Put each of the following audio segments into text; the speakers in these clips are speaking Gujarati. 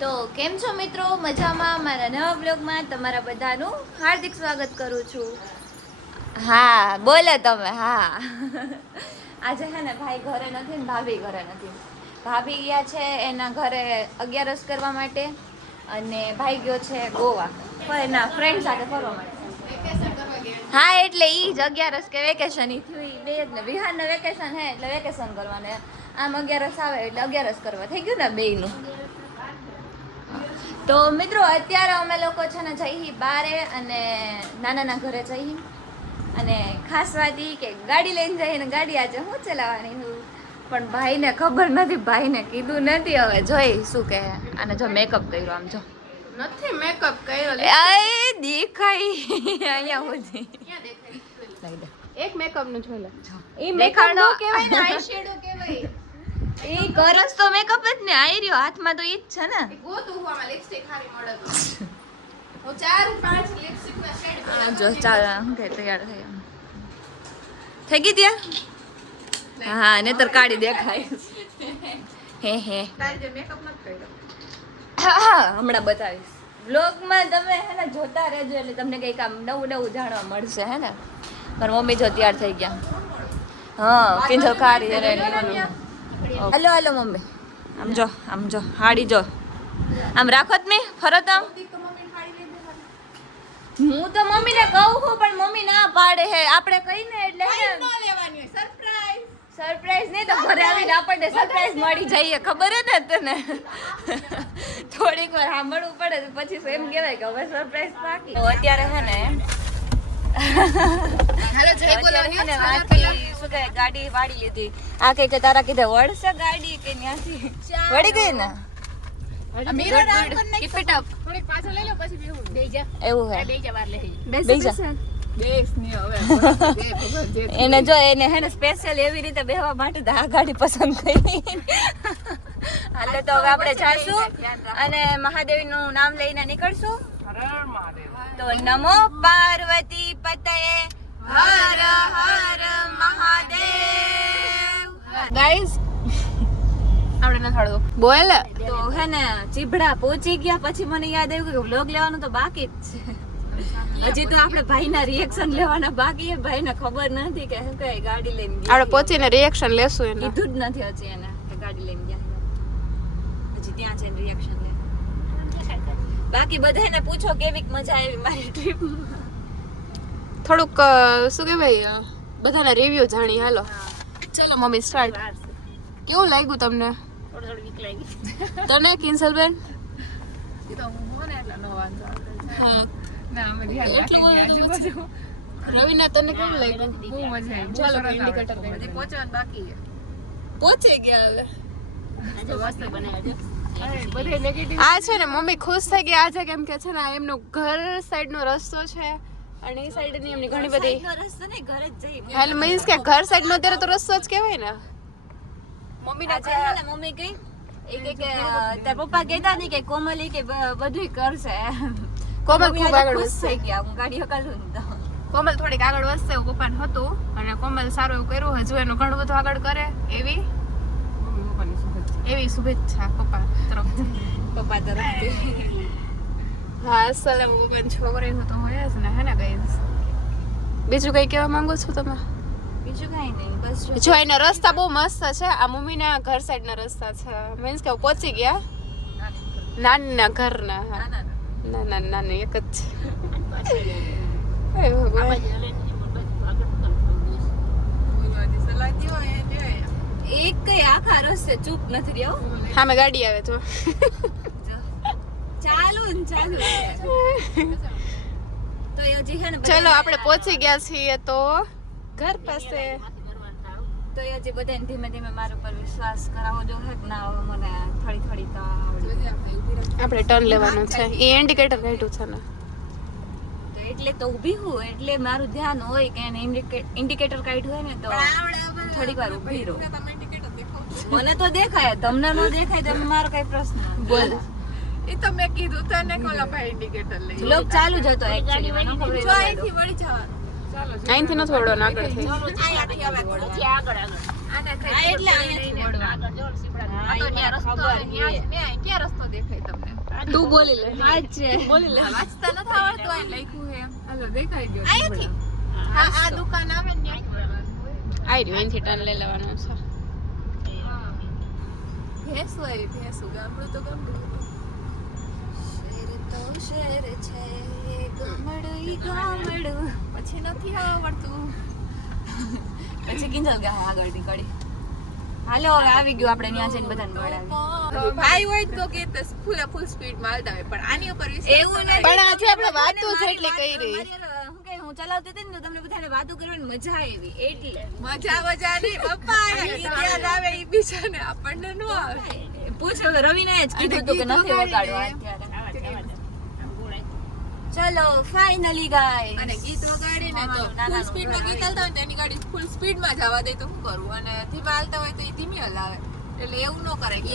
તો કેમ છો મિત્રો? મજામાં? મારા નવા બ્લોગમાં તમારા બધાનું હાર્દિક સ્વાગત કરું છું. હા બોલો તમે. હા આજે છે ને ભાઈ ઘરે નથી ને ભાભી ઘરે નથી. ભાભી ગયા છે એના ઘરે 11 કરવા માટે અને ભાઈ ગયો છે ગોવા એના ફ્રેન્ડ સાથે ફરવા માટે. હા એટલે ઈ જ 11 કે વેકેશન ઈ થયું ઈ બે જ ને. બિહારનું વેકેશન હે એટલે વેકેશન કરવાને, આમ 11 આવે એટલે 11 કરવા થઈ ગયું ને બેયનું. તો મિત્રો અત્યારે અમે લોકો છે ને જઈએ બારે અને નાનાના ઘરે જઈએ અને ખાસ વાત એ કે ગાડી લઈને જઈએ ને ગાડી આજે હું ચલાવવાની હું પણ ભાઈને ખબર નથી, ભાઈને કીધું નથી. હવે જોઈ શું કહે. અને જો મેકઅપ કર્યો આમ જો નથી મેકઅપ કર્યો દેખાય અહીંયા સુધી લઈ દે એક મેકઅપ નું જોઈ લે. ઈ મેકઅપ નો કહેવાય ને આઈ શેડો કહેવાય. ઈ કરસ તો મેકઅપ જ ને આઈ રહ્યો હાથમાં તો ઈ જ છે ને. ગોતું હું આમાં લિપસ્ટિક ખારી મળે તો હું 4-5 લિપસ્ટિક ના શેડ આ જો ચાલ હું કે તૈયાર થઈ ગઈ ત્યાં. હા નહીતર કાઢી દેખાય. હે તારી જે મેકઅપ નથી કર્યો હમણાં બતાવીશ બ્લોગમાં. તમે હે ને જોતા રહેજો એટલે તમને કંઈક આમ નવું જાણવા મળશે હે ને. મારી મમ્મી જો તૈયાર થઈ ગયા. હા કિંજલ કારી રે હલો હલો મમ્મી આમ જો હાડી જો આમ રાખો જ મેં ફરત આમ. હું તો મમ્મીને કહું છું પણ મમ્મી ના પાડે હે. આપણે કહીને એટલે લેવાની સરપ્રાઈઝ સરપ્રાઈઝ નહીં તો ઘરે આવીને આપણને સરપ્રાઈઝ મળી જઈએ. ખબર હે ને તને? થોડીક વાર સાંભળવું પડે પછી એમ કહેવાય કે હવે સરપ્રાઈઝ બાકી. તો અત્યારે હે ને હાલો જય બોલાવની ને આખી શું કહે ગાડી વાળી લીધી. આ કે તારા કીધે વળશે ગાડી કે ન્યાથી વળી ગઈ ને. મિરર આમ કર નાખ. Keep it up. થોડીક પાછળ લઈ લો પછી બેહું. બેહી જા. એવું હે બેહી જા બહાર લઈ. બેસી જા. બેસ ની હવે બે ભગવાન જે એને જો એને હે ને સ્પેશિયલ એવી રીતે બેહવા માટે તો આ ગાડી પસંદ કરી. હાલે તો હવે આપણે જાશું અને મહાદેવનું નામ લઈને નીકળશું. તો નમો પાર્વતી પતયે હર હર મહાદેવ. ગાઈસ આપણે ન થાળો બોલ. તો હે ને ચીભડા પહોંચી ગયા પછી મને યાદ આવ્યું કે વ્લોગ લેવાનું તો બાકી જ છે. હજી તો આપણે ભાઈના રિએક્શન લેવાના બાકી છે. ભાઈને ખબર નથી કે શું કઈ ગાડી લઈને ગયા. આપણે પહોંચીને રિએક્શન લેશું એને. કીધું જ નથી હજી એને કે ગાડી લઈને ગયા. હજી ત્યાં જઈને રિએક્શન લે. બાકી બધાને પૂછો કેવી મજા આવી મારી ટ્રીપ. થોડુંક શું કહેવાય બધાના રિવ્યુ જાણી. હાલો ચલો મમ્મી સ્ટાર્ટ. કેવું લાગ્યું તમને? થોડી વીક લાગી. તને કિંસલબેન? હા રવિના તને કેવું લાગ્યું? બહુ મજા આવી. ચાલો ઇન્ડિકેટર કરી પહોંચવાનું બાકી છે. પહોંચી ગયા હવે. આ છે ને મમ્મી ખુશ થઈ ગઈ આજે કેમ કે છે ને આ એમનું ઘર સાઈડ નો રસ્તો છે અને એ સાઈડ ની એમની ઘણી બધી રસ્તો નહીં ઘરે જ જઈ. હાલ મીન્સ કે ઘર સાઈડ નો અત્યારે તો રસ્તો જ કહેવાય ને. મમ્મી કઈ કે તાર પપ્પા કહેતા નહીં કે કોમલી કે બધું કરશે. કોમલ ખૂબ આગળ ખુશ વધશે. થઈ ગયા. હું ગાડી હકાલું ને તો કોમલ થોડીક આગળ વધશે એવું પપ્પાને હતું અને કોમલ સારું એવું કર્યું. હજુ એનું ઘણું બધું આગળ કરે એવી શુભેચ્છા પપ્પા તરફથી. હા સલામ પપ્પાની છોકરી હું તો હોય જ ને હે ને ગાઈસ. બીજું કઈ કહેવા માંગો છો તમે? બીજું કઈ નહીં બસ જો એના રસ્તા બહુ મસ્ત છે. આ મમ્મીના ઘર સાઈડ ના રસ્તા છે. મીન્સ કે પહોંચી ગયા નાનીના ઘરના. ના એક જ છે. એક કઈ આખા રસ્તે ચૂપ નથી રહ્યો. હા મેં ગાડી આવે તો ચાલુ તો હજી છે ને ચલો આપણે પહોંચી ગયા છીએ તો ઘર પાસે. તો હજી બધાને ધીમે ધીમે મારા ઉપર વિશ્વાસ કરાવો જો હે ના હવે મને થોડી તો આવડે. આપણે ટર્ન લેવાનું છે. એ ઇન્ડિકેટર કાઢ્યું છે ને તો એટલે તો ઊભી હું એટલે મારું ધ્યાન હોય કે એને ઇન્ડિકેટર કાઢ્યું હોય ને તો થોડીક વાર ઊભી રહો. મને તો દેખાય તમને ન દેખાય તો મારો કઈ પ્રશ્ન બોલ. એ તો મેં કીધું તને કોલા ભાઈ ઇન્ડિકેટર લઈ લોક ચાલુ જ હતો એકચ્યુઅલી મને ખબર જો અહીંથી વળી જવાનું. ચાલો અહીંથી નથી વળવાનું આગળ થઈ. અહીંયાથી હવે એટલે અહીંયાથી વળવાનું. હા ન્યા રસ્તો ન્યા ક્યાં રસ્તો દેખાય તમને તું બોલી લે બોલી લે વાંચતા નથી આવડતું આ લખ્યું છે હાલો દેખાઈ ગયો અહીંથી હા આ દુકાન આવે ને ન્યા આઈ રહ્યું એનથી ટર્ન લઈ લેવાનું છે ભેંસું આવી ભેંસું ગામડું તો ગામડું શેર છે ગામડું પછી નથી આવડતું પછી કિંજલ ગયા આગળ નીકળી હાલો હવે આવી ગયું આપણે ત્યાં જઈને બધાને બોલાવી ભાઈ હોય તો કે ફૂલ સ્પીડ માં હાલતા હોય પણ આની ઉપર એવું નહીં પણ આજે આપણે વાતો છે એટલે કહી રહી હું કે હું ચલાવતી હતી ને તો તમને બધાને વાતો કરવાની મજા આવી એટલે મજા નહીં પપ્પા ઈ યાદ આવે ઈ બીજાને આપણને ન આવે પૂછો રવિને જ કીધું હતું કે નથી વગાડવા અત્યારે ચલો ફાઇનલી ગાઈસ અને ગીત વગાડીને તો ફૂલ સ્પીડ માં ગીત હાલતા હોય તો એની ગાડી ફૂલ સ્પીડ માં જવા દે તો શું કરવું અને ધીમા હાલતા હોય તો એ ધીમી હલાવે એટલે એવું ન કરે કે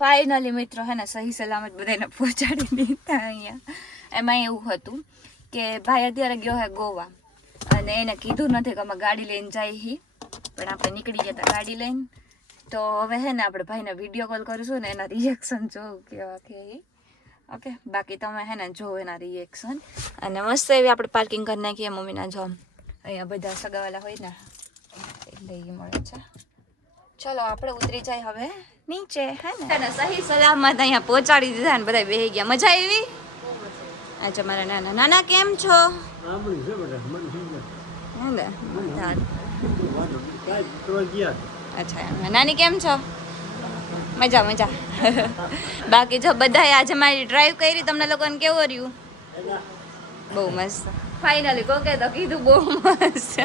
ફાઇનલી મિત્રો હે ને સહી સલામત બધાને પહોંચાડી દીધા અહીંયા એમાં એવું હતું કે ભાઈ અત્યારે ગયો હે ગોવા અને એને કીધું નથી કે અમે ગાડી લઈને જાય હી પણ આપણે નીકળી ગયા હતા ગાડી લઈને તો હવે હે ને આપણે ભાઈને વિડીયો કોલ કરીશું ને એના રિએક્શન જોવું કેવા કે ઓકે બાકી તમે હે ને જોવો એના રિએક્શન અને મસ્ત એવી આપણે પાર્કિંગ કરી નાખીએ મમ્મીના જો અહીંયા બધા સગાવાલા હોય ને એટલે એ મળે છે ચલો આપણે ઉતરી જાય હવે નીચે હે ને સહી સલામત અહીંયા પહોંચાડી દીધા ને બધા બેહી ગયા મજા આવી અચ્છા મારા નાના નાના કેમ છો અચ્છા નાની કેમ છો મજા મજા બાકી જો બધાએ આજે મારી ડ્રાઈવ કરી તમને લોકોને કેવું રહ્યું બહુ મસ્ત ફાઇનલી કોકે તો કીધું બહુ મસ્ત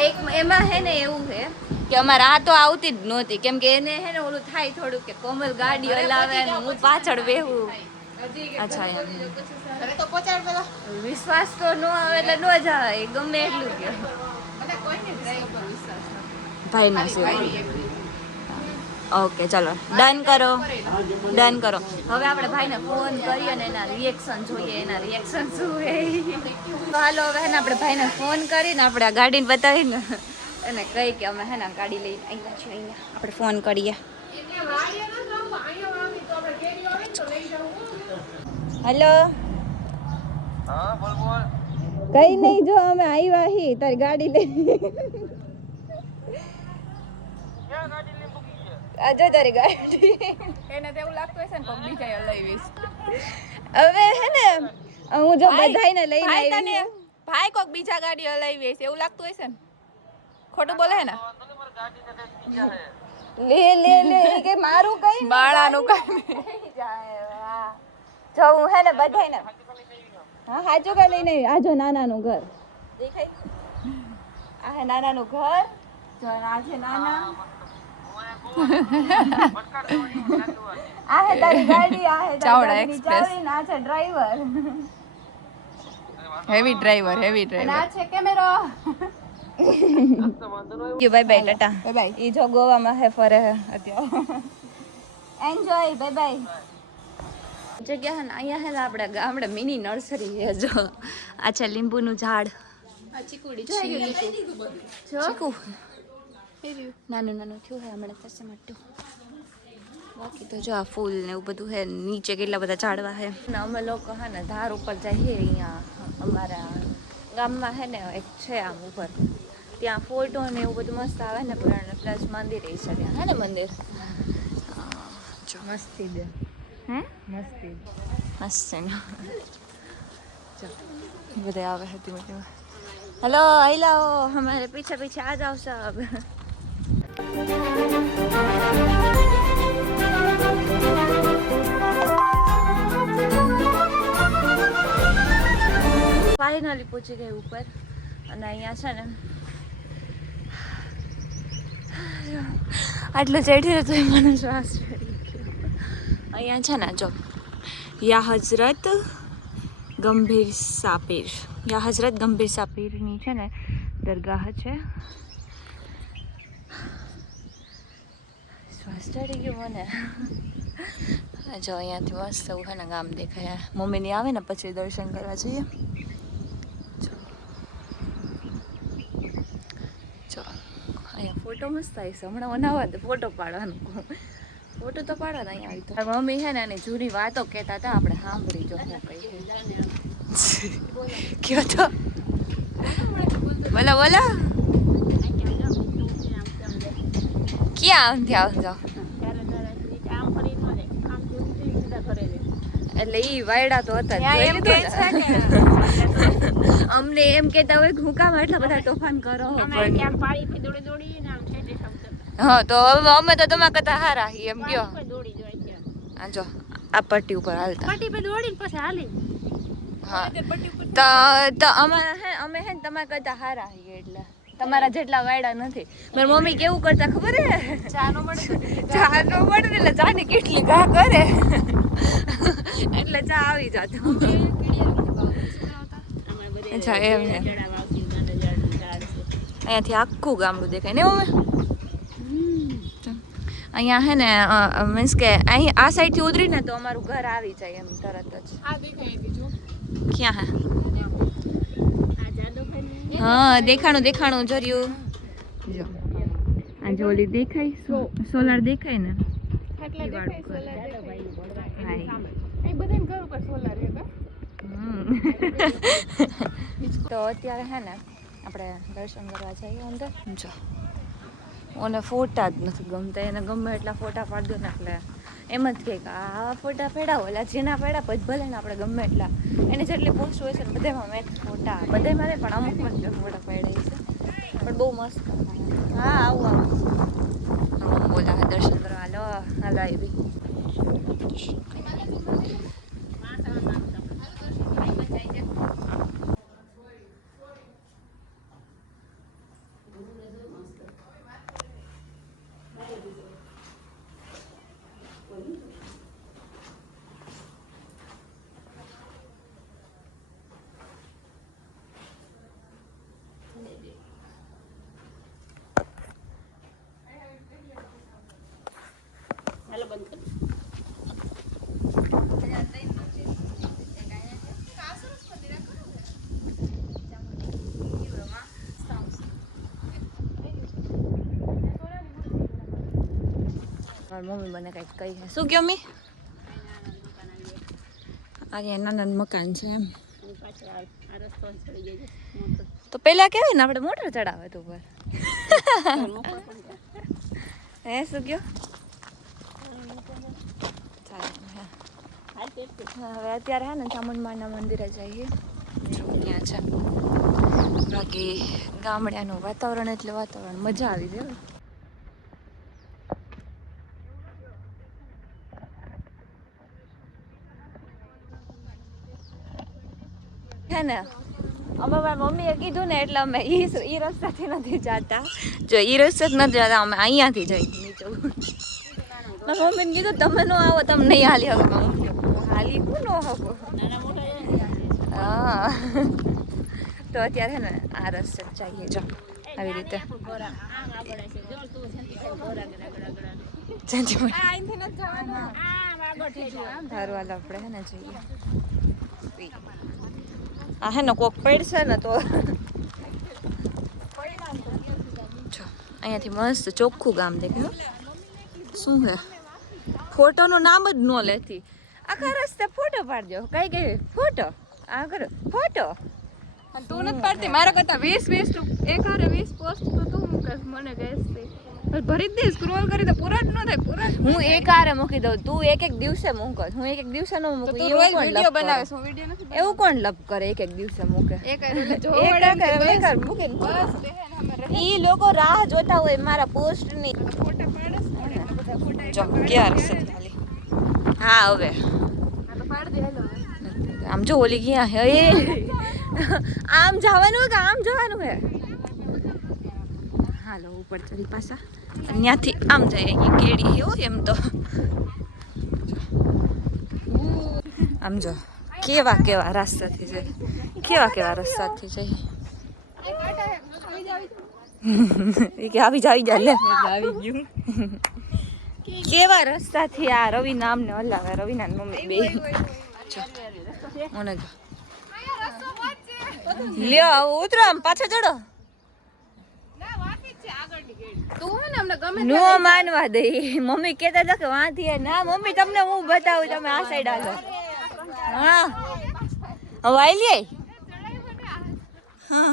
એક એમાં હે ને એવું છે કે અમારે આ તો આવતી જ નહોતી કેમ કે એને હે ને ઓલું થાય થોડું કે કોમલ ગાડી હલાવે ને હું પાછળ બેહું અચ્છા એમ તો પહોંચાડ પેલા વિશ્વાસ તો ન આવે એટલે ન જ આવે ગમે એટલું કે મને કોઈને ડ્રાઈવ પર વિશ્વાસ નથી ભાઈ નો ઓકે ચલો ડન કરો હવે આપણે ભાઈને ફોન કરીએ અને એના રિએક્શન જોઈએ એના રિએક્શન શું હે તો હાલો હવે હે ને આપણે ભાઈને ફોન કરીને આપણે આ ગાડીને બતાવીને અને કહી કે અમે હે ને ગાડી લઈને અહીંયા છીએ અહીંયા આપણે ફોન કરીએ હેલો કઈ નહીં જો અમે આવ્યા હી તારી ગાડી લઈ આજો તારી ગાડી એને તો એવું લાગતું હશે ને કોક બીજા હલાવીશ હવે હે ને હું જો બધાયને લઈને આવી ભાઈ કોક બીજા ગાડી હલાવી હશે એવું લાગતું હશે ને ખોટું બોલે હે ને લે ઈ કે મારું કઈ બાળાનું કઈ જાય વાહ જો હું હે ને બધાયને હા હાચું કા લઈને આવી આજો નાનાનું ઘર દેખાય આ હે નાનાનું ઘર જો આ છે નાના આ હે તારી ગાડી આ હે ચાવડા તારી એક્સપ્રેસ. ચાવી ને આ છે ડ્રાઈવર હેવી ડ્રાઈવર અને આ છે કેમેરો bye bye tata bye bye ઈ જો ગોવામાં હે ફરે હે અત્યારે એન્જોય બાય બાય જગ્યા હે ને અહીંયા હે ને આપણે ગામડે મિની નર્સરી છે જો આ છે લીંબુનું ઝાડ આ ચીકુડી ચીકુ નાનું નાનું થયું હે હમણાં થશે મોટું બાકી તો જો આ ફૂલ ને એવું બધું હે નીચે કેટલા બધા ઝાડવા હે ને અમે લોકો હે ને ધાર ઉપર જઈએ અહીંયા અમારા ગામમાં હે ને એક છે આમ ઉપર ત્યાં ફોટો ને એવું બધું મસ્ત આવે ને પણ પ્લસ મંદિર એ છે ત્યાં હે ને મંદિર જો મસ્તી દે હે મસ્તી મસ્ત છે ને જો બધા આવે છે ધીમે ધીમે हेलो आइलाओ हमारे पीछे पीछे आ जाओ सब फाइनली पहुंची गए ऊपर અને અહીંયા છે ને આટલું ચઢી તો મને શ્વાસ ચડી ગયો અહીંયા છે ને જો યા હજરત ગંભીર સાપીર યા હજરત ગંભીર સાપીરની છે ને દરગાહ છે શ્વાસ ચડી ગયો મને જો અહીંયાથી મસ્ત એવું છે ને ગામ દેખાય. મમ્મીની આવે ને પછી દર્શન કરવા જઈએ. જો અહીંયા ફોટો મસ્ત આવી છે. હમણાં બનાવવા તો ફોટો પાડવાનું. ફોટો તો પાડવા અહીંયા આવી તો મમ્મી છે ને એની જૂની વાતો કહેતા હતા. આપણે સાંભળી જો હું કઈ કયો તો બોલો બોલો ક્યાં આમથી આવજો એટલે ઈ વાયડા તો હતા જ. અમને એમ કેતા હોય કે હું કામ એટલા બધા તોફાન કરો. હા તો હવે અમે તો તમારા કરતા હારા એમ કયો. હા જો આ પટ્ટી ઉપર હાલતા હા તો અમે હે ને તમારા કરતા હારા છીએ એટલે તમારા જેટલા વાયડા નથી. મારી મમ્મી કેવું કરતા ખબર હે? ચા નો મળે એટલે ચા ની કેટલી ઘા કરે એટલે ચા આવી જાત. અચ્છા એમ ને અહીંયાથી આખું ગામડું દેખાય ને મમ્મી. અહીંયા હે ને મીન્સ કે અહીં આ સાઈડ થી ઉતરી ને તો અમારું ઘર આવી જાય એમ તરત જ. ક્યાં હે? હા દેખાણું જર્યું જો આ જો ઓલી દેખાય સોલાર દેખાય ને તો અત્યારે હે ને આપણે દર્શન કરવા જઈએ અંદર. જો ઓને ફોટા જ નથી ગમતા. એને ગમે એટલા ફોટા પાડી દો ને એટલે એમ જ કહે કે આ ફોટા પેડા ઓલા જેના પેડા પછી ભલે ને આપણે ગમે એટલા એને જેટલી પોસ્ટ હોય છે ને બધામાં મેં ફોટા બધા મારે પણ અમુક ફોટા પાડ્યા છે પણ બહુ મસ્ત. હા આવું બોલા દર્શન કરવા હાલો હાલો આવી મમ્મી મને કંઈક કહી છે. શું કહો મી? અહીંયા નાના મકાન છે એમ. તો પેલા કેવાય ને આપણે મોટર ચડાવે તો ઉપર. હે શું કહો? હવે અત્યારે હે ને ચામુંડમાના મંદિરે જઈએ. ત્યાં છે બાકી ગામડાનું વાતાવરણ એટલે વાતાવરણ મજા આવી જાય. હે ને અમે મારી મમ્મીએ કીધું ને એટલે અમે ઈ રસ્તાથી નથી જતા. જો ઈ રસ્તે જ નથી જતા અમે અહીંયાથી જઈએ નીચે. મારી મમ્મીને કીધું તમે ન આવો તમે નહીં હાલી હવે. હું હાલી હું ન હકો. હા તો અત્યારે હે ને આ રસ્તે જઈએ જો આવી રીતે. સારું હાલ આપણે હે ને જઈએ. આ હે ને કોક પડશે ને તો જો અહીંયાથી મસ્ત ચોખ્ખું ગામ દેખાય. શું હે ફોટોનું નામ જ ન લેતી. આખા રસ્તે ફોટો પાડજો. કઈ ફોટો આ કરો ફોટો. તું નથી પાડતી મારા કરતા 20 એક હારે 20 પોસ્ટ તો તું મૂકસ મને કહેશ ભરી જ દે. સ્ક્રોલ કરી તો પૂરા જ ન થાય. પૂરા હું એક હારે મૂકી દઉં. તું એક દિવસે મૂકસ. હું એક દિવસે ન મૂકું. એવું કોણ વિડિયો બનાવે હું વિડિયો નથી. એવું કોણ લપ કરે એક દિવસે મૂકે? એક હારે મૂકે ઈ લોકો રાહ જોતા હોય મારા પોસ્ટ ની. ફોટા પાડસ ને બધા ફોટા જો ક્યાં છે ખાલી. હા હવે આ તો પાડ દે. હેલો આમ જો ઓલી ક્યાં હે? આમ જવાનું કે આમ જવાનું હે? હાલો ઉપર ચડી પાછા ત્યાંથી આમ જાય. અહીંયા કેડી હે એમ તો. આમ જો કેવા રસ્તાથી જાય. કેવા રસ્તાથી જાય. એ કે આવી જા લે આવી ગયું. કેવા રસ્તાથી આ રવિ નામ ને હલાવે રવિના મમ્મી બે મને જો લ્યો ઉતરો આમ પાછો ચડો તું હે ને અમને ગમે નો માનવા દે મમ્મી કહેતા હતા કે વાંથી ના મમ્મી તમને હું બતાવું તમે આ સાઈડ આલો હા હવે આઈ હા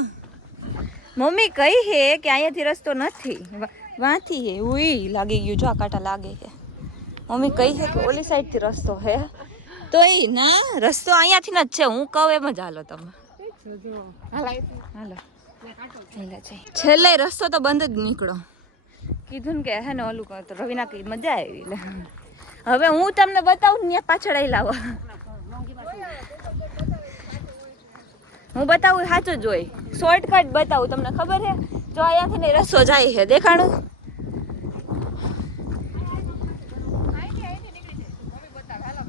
મમ્મી કઈ હે કે અહીંયાથી રસ્તો નથી વાંથી હે ઉઈ લાગી ગયું જો આ કાંટા લાગે છે મમ્મી કઈ હે કે ઓલી સાઈડ થી રસ્તો હે તો એ ના રસ્તો અહીંયાથી જ છે હું કહું એમ જ હાલો તમે હાલો છેલ્લે રસ્તો તો બંધ જ નીકળો કીધું ને કે હે ને ઓલું કહો તો રવિના કઈ મજા આવી એટલે હવે હું તમને બતાવું ને પાછળ આવી લાવો હું બતાવું સાચું જોઈ શોર્ટકટ બતાવું તમને ખબર છે જો અહીંયાથી ને રસ્તો જાય છે દેખાડું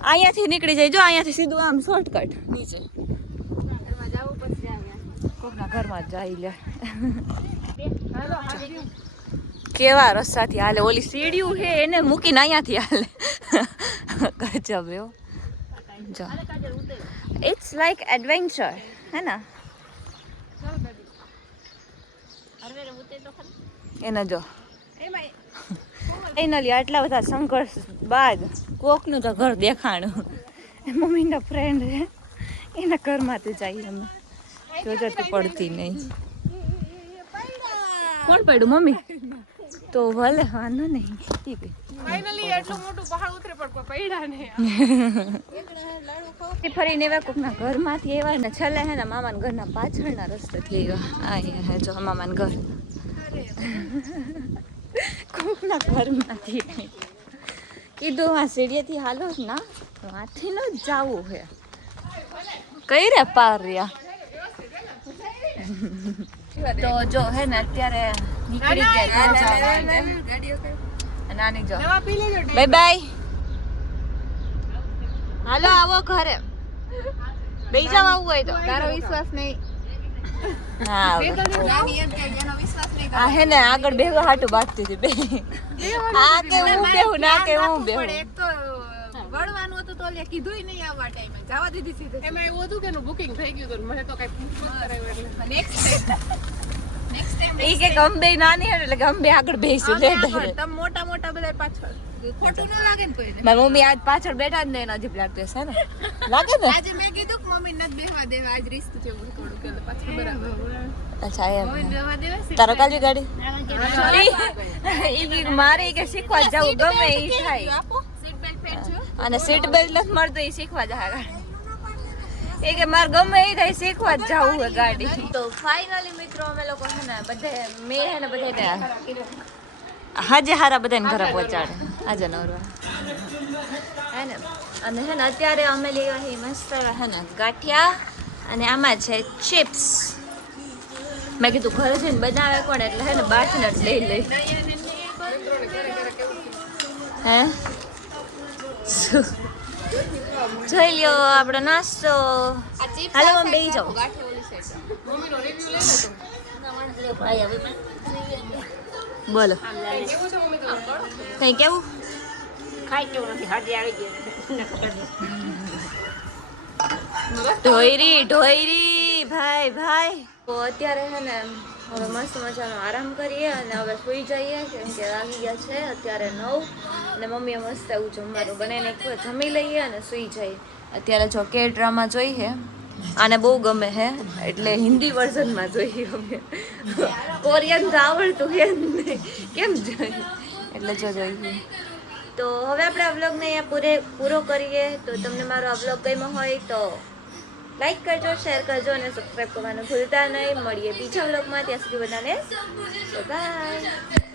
અહીંયાથી નીકળી જાય જો અહીંયાથી સીધું આમ શોર્ટકટ નીચે કોકના ઘરમાં જ જાય લે કેવા રસ્તાથી હાલે ઓલી સીડીયું છે એને મૂકીને અહીંયાથી હાલે ગજબ એવો જો ઇટ્સ લાઈક એડવેન્ચર હે ને એને જો ફાઇનલી આટલા બધા સંઘર્ષ બાદ કોકનું તો ઘર દેખાણું મમ્મીના ફ્રેન્ડ છે એના ઘરમાંથી જઈએ અમે જોજતી પડતી નહીં કોણ પડ્યું મમ્મી તો ભલે વાંધો નહીં ફાઇનલી એટલું મોટું પહાડ ઉતરે પણ પૈડા ને ફરીને એવા કોકના ઘરમાંથી એવા ને છેલ્લે હે ને મામાના ઘરના પાછળના રસ્તેથી આવ્યા અહીંયા હે જો મામાના ઘર કોકના ઘરમાંથી કીધું આ સીડીએથી હાલો ના વાંથી ન જાવું હે કઈ રે પાર રહ્યા તો જો હે ને અત્યારે નીકળી ગયા નાની જો બાય બાય હાલો આવો ઘરે બે જાવ આવું હોય તો તારો વિશ્વાસ નહીં હા આ હે ને આગળ બેહવા હાટું બાંધતી હતી બે આ કે હું બેહું ના કે હું બેહું એક તો વળવાનું હતું તો ઓલે કીધુંય નહીં આવવા ટાઈમે જવા દીધી સીધે એમાં એવું હતું કે એનું બુકિંગ થઈ ગયું હતું મને તો કઈ પૂછ કરાવ્યું એટલે નેક્સ્ટ ટાઈમ ઈ કે ગમે નાની એટલે ગમે આગળ બેસી લે તમે મોટા મોટા બધા પાછળ ખોટું ન લાગે ને કોઈને મારી મમ્મી આજ પાછળ બેઠા જ નહીં અજીબ લાગતું હશે ને લાગે ને આજે મેં કીધું કે મમ્મી નથી બેહવા દેવા આજ રિસ્ક છે હું થોડું કે પાછળ બરાબર અચ્છા એમ બેહવા દેવા તારો કાલવી ગાડી ઈ મારે કે શીખવા જવું ગમે ઈ થાય આપો સીટ બેલ્ટ પહેરજો અને સીટ બેલ્ટ નથી મળતો એ શીખવા જાય ગાડી એ કે મારે ગમે એ થાય શીખવા જ જવું હોય ગાડી તો ફાઇનલી મિત્રો અમે લોકો છે ને બધે મેં હે ને બધે હાજે હારા બધાને ઘરે પહોંચાડે આજે નવરવા હે ને અને હે ને અત્યારે અમે લેવા હી મસ્ત હે ને ગાંઠિયા અને આમાં છે ચિપ્સ મેં કીધું ઘરે જઈને બનાવે કોણ એટલે હે ને બહારથી જ લઈ લઈ હે જોઈ લ્યો આપણો નાસ્તો હાલો મમ્મી બેસી જાઓ મમ્મીનો રિવ્યુ લઈ બોલો કેવું છે મમ્મી તો કઈ કેવું ઢોયરી ભાઈ ભાઈ તો અત્યારે છે ને હવે મસ્ત મજાનો આરામ કરીએ અને હવે સુઈ જઈએ કેમ કે વાગી ગયા છે અત્યારે 9 અને મમ્મીએ મસ્ત એવું જમવાનું બનાવીને જમી લઈએ અને સુઈ જઈએ અત્યારે જો કે ડ્રામા જોઈએ આને બહુ ગમે હે એટલે હિન્દી વર્ઝનમાં જોઈએ અમે કોરિયન તો આવડતું હે નહીં કેમ જોઈએ એટલે જો જોઈએ તો હવે આપણે આ વ્લોગને અહીંયા પૂરો કરીએ તો તમને મારો આ વ્લોગ ગમ્યો હોય તો લાઈક કરજો શેર કરજો અને સબસ્ક્રાઈબ કરવાનું ભૂલતા નહીં મળીએ બીજા વ્લોગમાં ત્યાં સુધી બધાને બાય